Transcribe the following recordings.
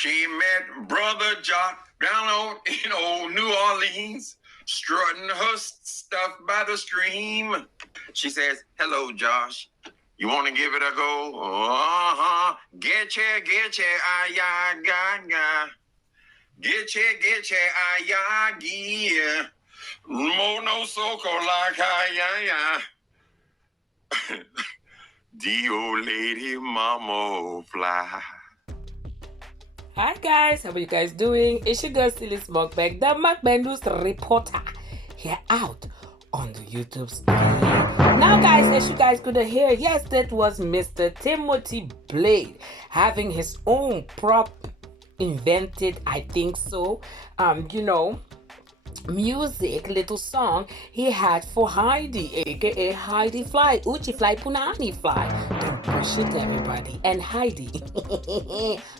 She met Brother Jock down on in old New Orleans, strutting her stuff by the stream. She says, "Hello, Josh. You want to give it a go?" Uh-huh. Get ya, ay, ya, ga, ga. Get ya, ay, ya, yeah. Mono soko like, ay, ya, ya. The old lady mama fly. Hi guys, how are you guys doing? It's your girl SYLISMUKBANG, the Mukbang news reporter, here out on the YouTube screen. Now guys, as you guys could hear, yes, that was Mr. Timothy Blade having his own prop invented, I think so, music little song he had for Heidi, aka Heidi Fly, Uchi Fly, Punani Fly. Don't push it, everybody. And Heidi,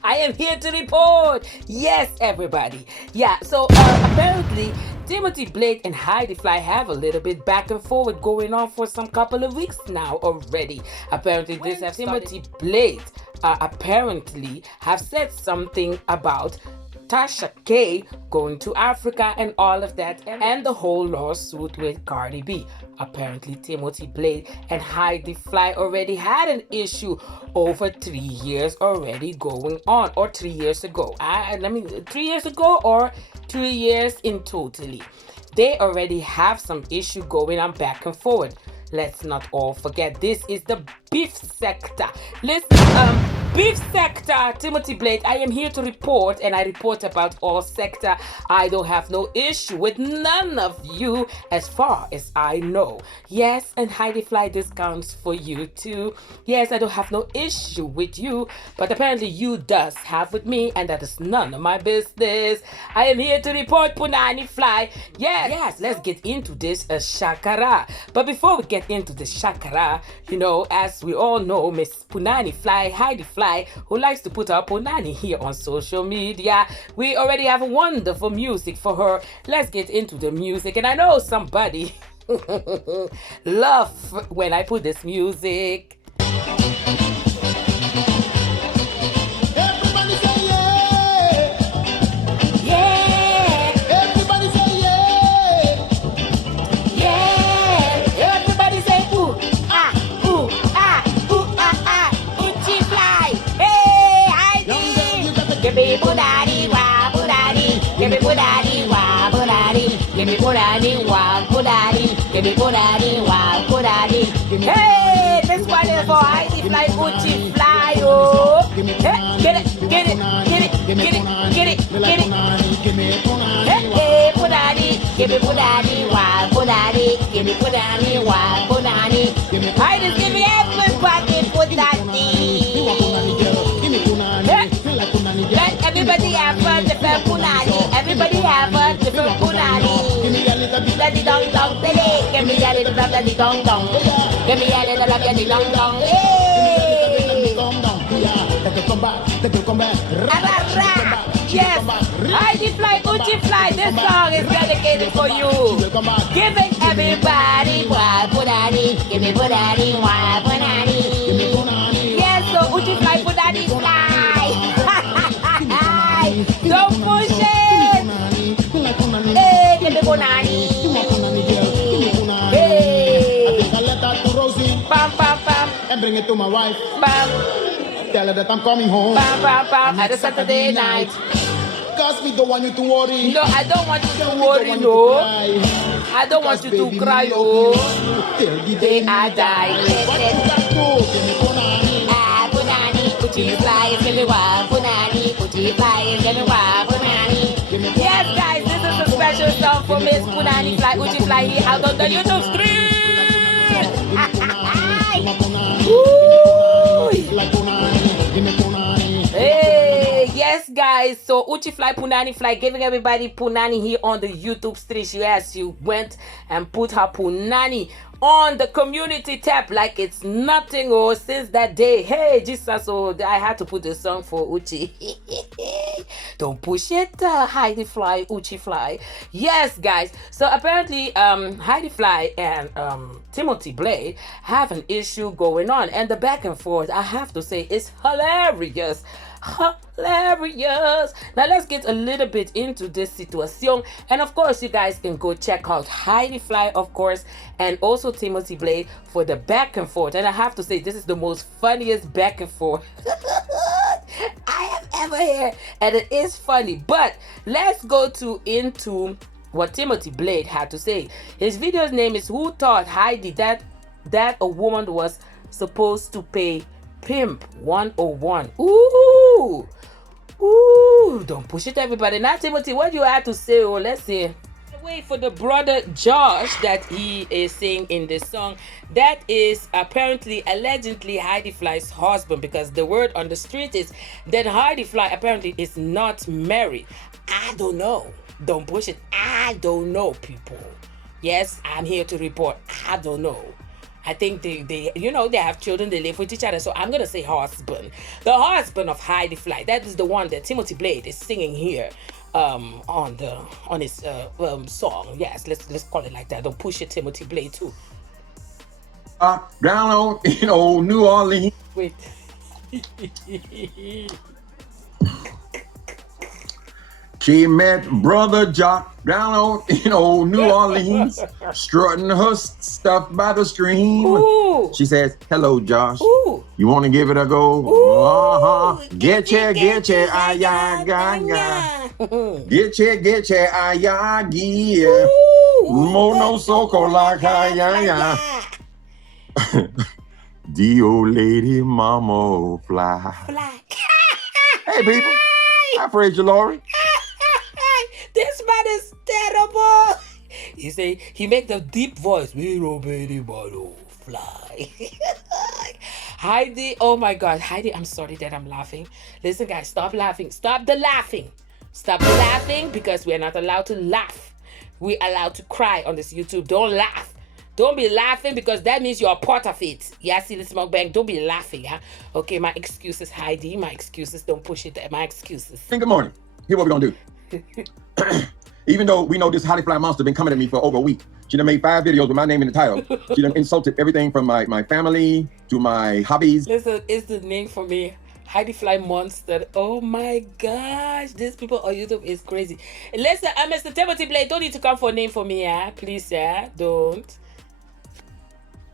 I am here to report. Yes, everybody. Yeah, so apparently Timothy Blade and Heidi Fly have a little bit back and forward going on for some couple of weeks now already. Apparently this have Timothy Blade apparently have said something about Tasha K going to Africa and all of that, and the whole lawsuit with Cardi B. Apparently Timothy Blade and Heidi Fly already had an issue over 3 years already going on, or 3 years ago. 3 years ago or 2 years in totally. They already have some issue going on back and forward. Let's not all forget, this is the beef sector. Listen, beef sector, Timothy Blade, I am here to report, and I report about all sector. I don't have no issue with none of you as far as I know. Yes, and Heidi Fly, this counts for you too. Yes, I don't have no issue with you, but apparently you does have with me, and that is none of my business. I am here to report Punani Fly. Yes, let's get into this shakara. But before we get into the shakara, as we all know, Miss Punani Fly, Heidi Fly, who likes to put her punani here on social media. We already have wonderful music for her. Let's get into the music. And I know somebody love when I put this music. Give me punani, wa punani. Give me punani, wa punani. Give me punani, wa punani. Give me punani, wa punani. Hey, this one is for Heidi Fly, Uchi Fly, oh. Hey, get it. Hey, punani. Give me punani, wa punani. Give me punani, wa punani. Heidi, give me everybody punani. Let everybody have a different punani. Everybody have a different punani. Let the dong dong belly. Give me a little of the dong dong. Give me a little of the dong dong. Yes, Heidi Fly, Uchi Fly, this song is dedicated for you. Giving everybody one punani. Give me punani, one punani. Yes, so Uchi Fly, punani fly. Don't push it. Hey, give me punani. Hey. I take a letter to Rosie. Bam, bam, bam. And bring it to my wife. Bam. Tell her that I'm coming home. Bam, bam, bam. At a Saturday night. Cause we don't want you to worry. No, I don't want you to worry, no. I don't want you to cry, oh. Till the day I die. What you got to do? Give me punani. Ah, punani. Uchi Fly, give me one punani. Uchi Fly, give me one punani. Yes, guys, this is a special song for Miss Punani Fly, Uchi Fly here out on the YouTube screen. Hey, yes, guys. So Uchi Fly, Punani Fly, giving everybody punani here on the YouTube street. Yes, you went and put her punani on the community tab like it's nothing. Oh, since that day, hey Jesus, oh, I had to put the song for Uchi. Don't push it, Heidi Fly, Uchi Fly. Yes, guys. So apparently, Heidi Fly and Timothy Blade have an issue going on, and the back and forth, I have to say, is hilarious. Hilarious. Now let's get a little bit into this situation, and of course you guys can go check out Heidi Fly, of course, and also Timothy Blade for the back and forth. And I have to say, this is the most funniest back and forth I have ever heard, and it is funny. But let's go into what Timothy Blade had to say. His video's name is "Who Taught Heidi that a woman was supposed to pay Pimp 101." Ooh, don't push it, everybody. Now, Timothy, what you had to say? Oh, let's see. Wait for the brother Josh that he is saying in this song. That is apparently, allegedly, Heidi Fly's husband, because the word on the street is that Heidi Fly apparently is not married. I don't know. Don't push it. I don't know, people. Yes, I'm here to report. I don't know. I think they have children, they live with each other. So I'm going to say husband. The husband of Heidi Fly. That is the one that Timothy Blade is singing here on his song. Yes, let's call it like that. Don't push it, Timothy Blade too. Down on, New Orleans. Wait. She met Brother Jock down on, New Orleans, strutting her stuff by the stream. Ooh. She says, "Hello, Josh. Ooh. You want to give it a go?" Ooh. Get ya, ay, ya, ga, ga. Get ya, ay, ya, gia. Mono soko like, ay, ya, ya. The old lady mama fly. Hey, people. I praise you, Lori. This man is terrible. You say he make the deep voice. Little baby bottle fly. Heidi, oh my God, Heidi, I'm sorry that I'm laughing. Listen, guys, stop laughing. Stop the laughing. Stop the laughing, because we're not allowed to laugh. We're allowed to cry on this YouTube. Don't laugh. Don't be laughing, because that means you're a part of it. Yeah, SYLISMUKBANG. Don't be laughing, huh? Okay, my excuses, Heidi. My excuses. Don't push it. My excuses. Good morning. Here's what we're going to do. Even though we know this Heidi Fly monster been coming at me for over a week. She done made 5 videos with my name in the title. She done insulted everything from my family to my hobbies. Listen, it's the name for me. Heidi Fly Monster. Oh my gosh. These people on YouTube is crazy. Listen, Mr. Timothy Blade, don't need to come for a name for me, yeah? Please, yeah? Don't.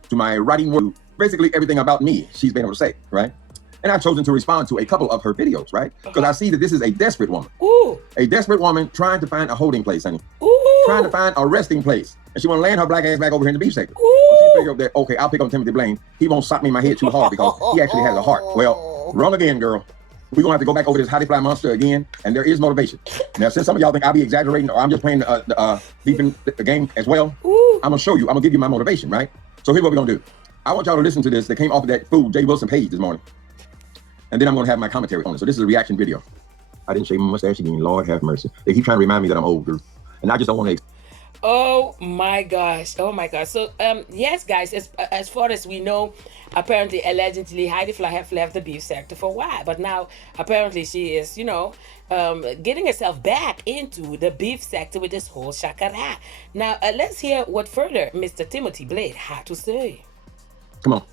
To my writing work, basically everything about me, she's been able to say, right? And I've chosen to respond to a couple of her videos, right? Because I see that this is a desperate woman. Ooh. A desperate woman trying to find a holding place, honey. Ooh. Trying to find a resting place. And she want to land her black ass back over here in the beef sector. Ooh. So she figured that, okay, I'll pick on Timothy Blade. He won't sock me in my head too hard because he actually has a heart. Well, wrong again, girl. We're going to have to go back over this Heidi Fly monster again. And there is motivation. Now, since some of y'all think I'll be exaggerating or I'm just playing beefing the game as well, Ooh. I'm going to show you. I'm going to give you my motivation, right? So here's what we're going to do. I want y'all to listen to this. That came off of that fool Jay Wilson page this morning. And then I'm going to have my commentary on it. So this is a reaction video. I didn't shave my mustache again. Lord have mercy. They keep trying to remind me that I'm old, girl. And I just don't want to. Oh my gosh. Oh my gosh. So, yes, guys, as far as we know, apparently, allegedly, Heidi Fly have left the beef sector for a while. But now, apparently, she is, getting herself back into the beef sector with this whole shakara. Now, let's hear what further Mr. Timothy Blade had to say. Come on.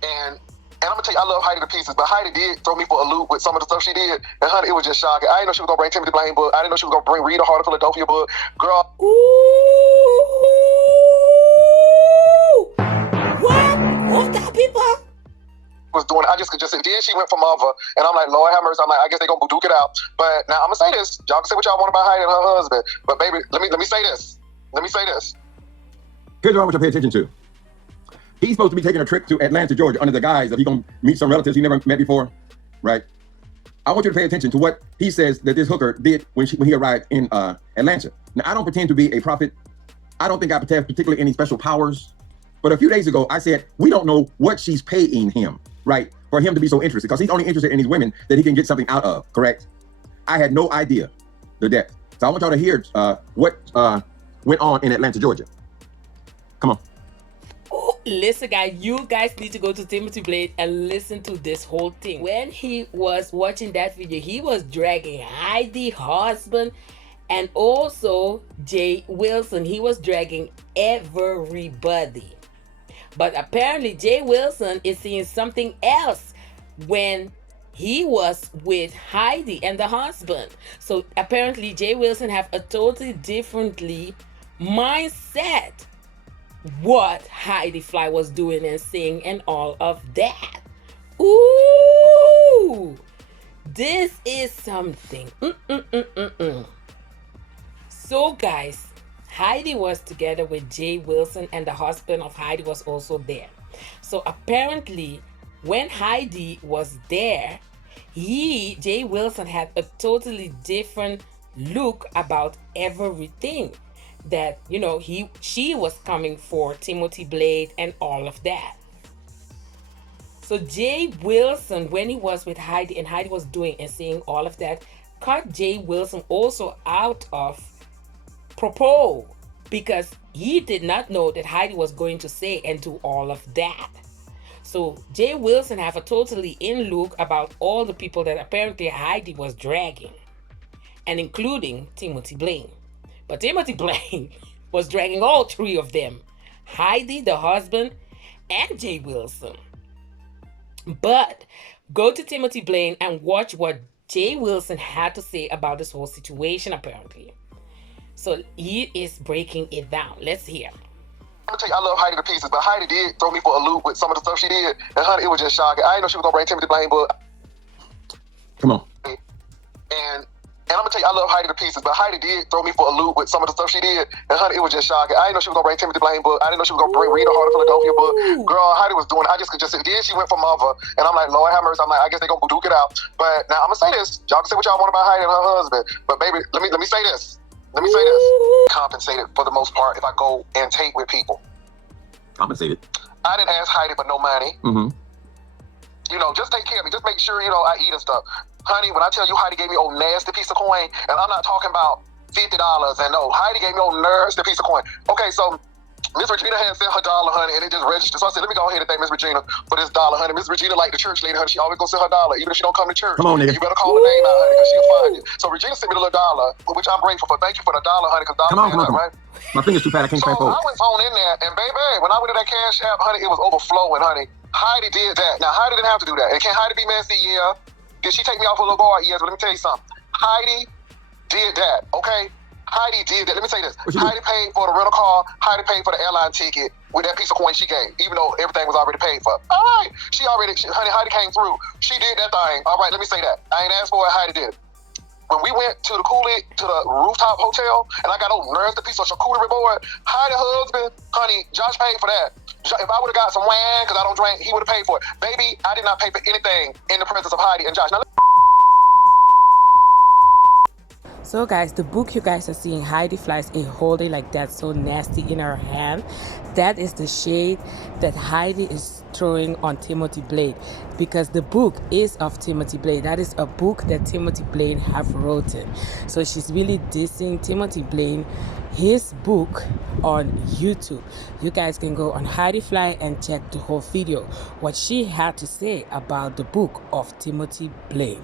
And I'm gonna tell you, I love Heidi to pieces, but Heidi did throw me for a loop with some of the stuff she did. And honey, it was just shocking. I didn't know she was gonna bring Timothy Blade book. I didn't know she was gonna read a Heart of Philadelphia book. Girl. Ooh. What the people? Was doing it. I just could just, then she went for mother, and I'm like, Lord have mercy. I'm like, I guess they gonna duke it out. But now I'm gonna say this. Y'all can say what y'all want about Heidi and her husband. But baby, let me say this. Let me say this. Here's what I want you to pay attention to. He's supposed to be taking a trip to Atlanta, Georgia, under the guise of he's going to meet some relatives he never met before, right? I want you to pay attention to what he says that this hooker did when he arrived in Atlanta. Now, I don't pretend to be a prophet. I don't think I possess particularly any special powers. But a few days ago, I said, we don't know what she's paying him, right, for him to be so interested, because he's only interested in these women that he can get something out of, correct? I had no idea the depth. So I want y'all to hear what went on in Atlanta, Georgia. Come on. Listen, guys, you guys need to go to Timothy Blade and listen to this whole thing. When he was watching that video, he was dragging Heidi, husband, and also Jay Wilson. He was dragging everybody. But apparently Jay Wilson is seeing something else when he was with Heidi and the husband. So apparently Jay Wilson have a totally differently mindset what Heidi Fly was doing and saying and all of that. Ooh, this is something. So guys, Heidi was together with Jay Wilson and the husband of Heidi was also there. So apparently when Heidi was there, Jay Wilson had a totally different look about everything. That, you know, she was coming for Timothy Blade and all of that. So Jay Wilson, when he was with Heidi and Heidi was doing and saying all of that, cut Jay Wilson also out of propose because he did not know that Heidi was going to say and do all of that. So Jay Wilson have a totally in look about all the people that apparently Heidi was dragging, and including Timothy Blade. But Timothy Blade was dragging all three of them, Heidi, the husband, and Jay Wilson. But go to Timothy Blade and watch what Jay Wilson had to say about this whole situation apparently. So he is breaking it down. Let's hear. I'm gonna tell you, I love Heidi to pieces, but Heidi did throw me for a loop with some of the stuff she did, and honey, it was just shocking. I didn't know she was gonna bring Timothy Blade, but come on. And I'm gonna tell you, I love Heidi to pieces, but Heidi did throw me for a loop with some of the stuff she did, and honey, it was just shocking. I didn't know she was gonna bring Timothy Blade book. I didn't know she was gonna read the Heart of Philadelphia book. Girl, Heidi was doing. I just could just. Then she went for mother, and I'm like, Lord have mercy. I'm like, I guess they gonna duke it out. But now I'm gonna say this. Y'all can say what y'all want about Heidi and her husband, but baby, let me say this. Let me say this. Compensated for the most part if I go and take with people. Compensated. I didn't ask Heidi for no money. Mm-hmm. You know, just take care of me. Just make sure, you know, I eat and stuff. Honey, when I tell you Heidi gave me old nasty piece of coin, and I'm not talking about $50 and no, Heidi gave me old nasty piece of coin. Okay, so Miss Regina had sent her dollar, honey, and it just registered. So I said, let me go ahead and thank Miss Regina for this dollar, honey. Miss Regina, like the church lady, honey, she always gonna send her dollar, even if she don't come to church. Come on, nigga. You better call her name out, honey, because she'll find you. So Regina sent me the little dollar, which I'm grateful for. Thank you for the dollar, honey, because dollar come on. right? My finger's too fat, I can't So type over. I went on in there, and baby, when I went to that cash app, honey, it was overflowing, honey. Heidi did that. Now, Heidi didn't have to do that. And can Heidi be messy? Yeah. Did she take me off a little bar? Yes, but let me tell you something. Heidi did that, okay? Heidi did that. Let me say this. Heidi paid for the rental car. Heidi paid for the airline ticket with that piece of coin she gave, even though everything was already paid for. All right. Honey, Heidi came through. She did that thing. All right, let me say that. I ain't asked for it. Heidi did it. When we went to the rooftop hotel, and I got old nasty piece of charcuterie board, Heidi husband, honey, Josh paid for that. If I would have got some wine, because I don't drink, he would have paid for it. Baby, I did not pay for anything in the presence of Heidi and Josh. Now, So guys, the book you guys are seeing, Heidi Flies a holding like that so nasty in her hand, that is the shade that Heidi is throwing on Timothy Blade, because the book is of Timothy Blade. That is a book that Timothy Blade have written. So she's really dissing Timothy Blade, his book on YouTube. You guys can go on Heidi Fly and check the whole video, what she had to say about the book of Timothy Blade.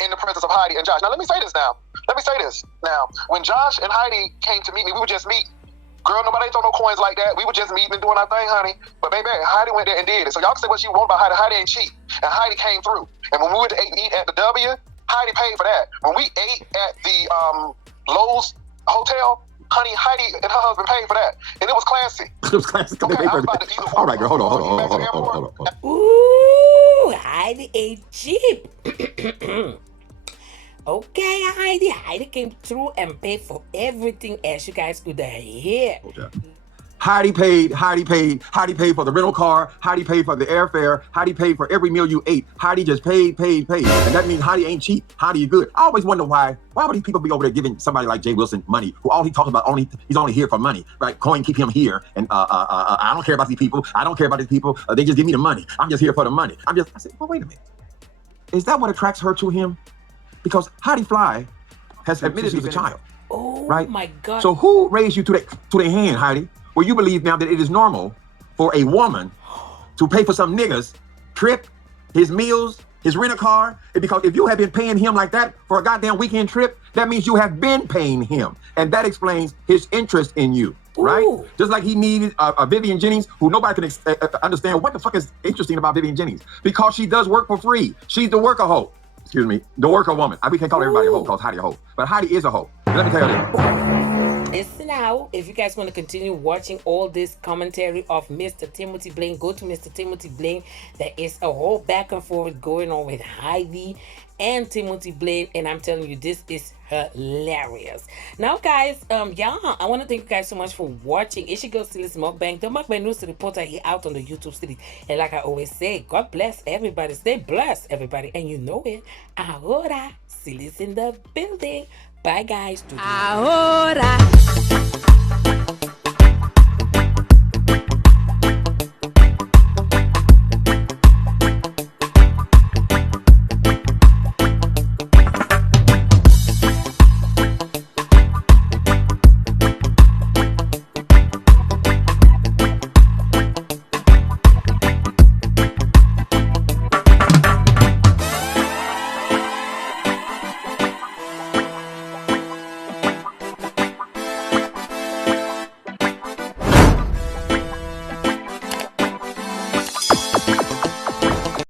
In the presence of Heidi and Josh. Now, let me say this now. When Josh and Heidi came to meet me, we would just meet. Girl, nobody ain't throw no coins like that. We were just meeting and doing our thing, honey. But baby, Heidi went there and did it. So y'all can say what you want about Heidi. Heidi ain't cheap. And Heidi came through. And when we went to eat at the W, Heidi paid for that. When we ate at the Lowe's Hotel, honey, Heidi and her husband paid for that. And it was classy. It was classy. Okay, All right, girl, hold on. Ooh, Heidi ain't cheap. Okay, Heidi came through and paid for everything, as you guys could hear. Okay. Heidi paid for the rental car. Heidi paid for the airfare. Heidi paid for every meal you ate. Heidi just paid. And that means Heidi ain't cheap. Heidi is good. I always wonder why would these people be over there giving somebody like Jay Wilson money, who all he talks about, he's only here for money, right? Coin keep him here. And I don't care about these people. They just give me the money. I'm just here for the money. I said, well, wait a minute. Is that what attracts her to him? Because Heidi Fly has admitted she's a child. Oh, right? My God. So who raised you to their hand, Heidi, where you believe now that it is normal for a woman to pay for some niggas trip, his meals, his rent-a-car, because if you have been paying him like that for a goddamn weekend trip, that means you have been paying him. And that explains his interest in you, right? Ooh. Just like he needed a Vivian Jennings, who nobody can understand what the fuck is interesting about Vivian Jennings, because she does work for free. She's the worker hoe. Excuse me, the worker woman. We can't call everybody a hoe because Heidi a hoe, but Heidi is a hoe. Let me tell you this. Listen now, if you guys want to continue watching all this commentary of Mr. Timothy Blaine, go to Mr. Timothy Blaine. There is a whole back and forth going on with Heidi and Timothy Blaine, and I'm telling you, this is hilarious. Now guys, yeah, I want to thank you guys so much for watching. It's your girl Sylis Mukbang, the Mukbang news reporter here out on the YouTube city. And like I always say, God bless everybody, stay blessed everybody, and you know it. Ahora, Sylis in the building. Bye guys. Ahora.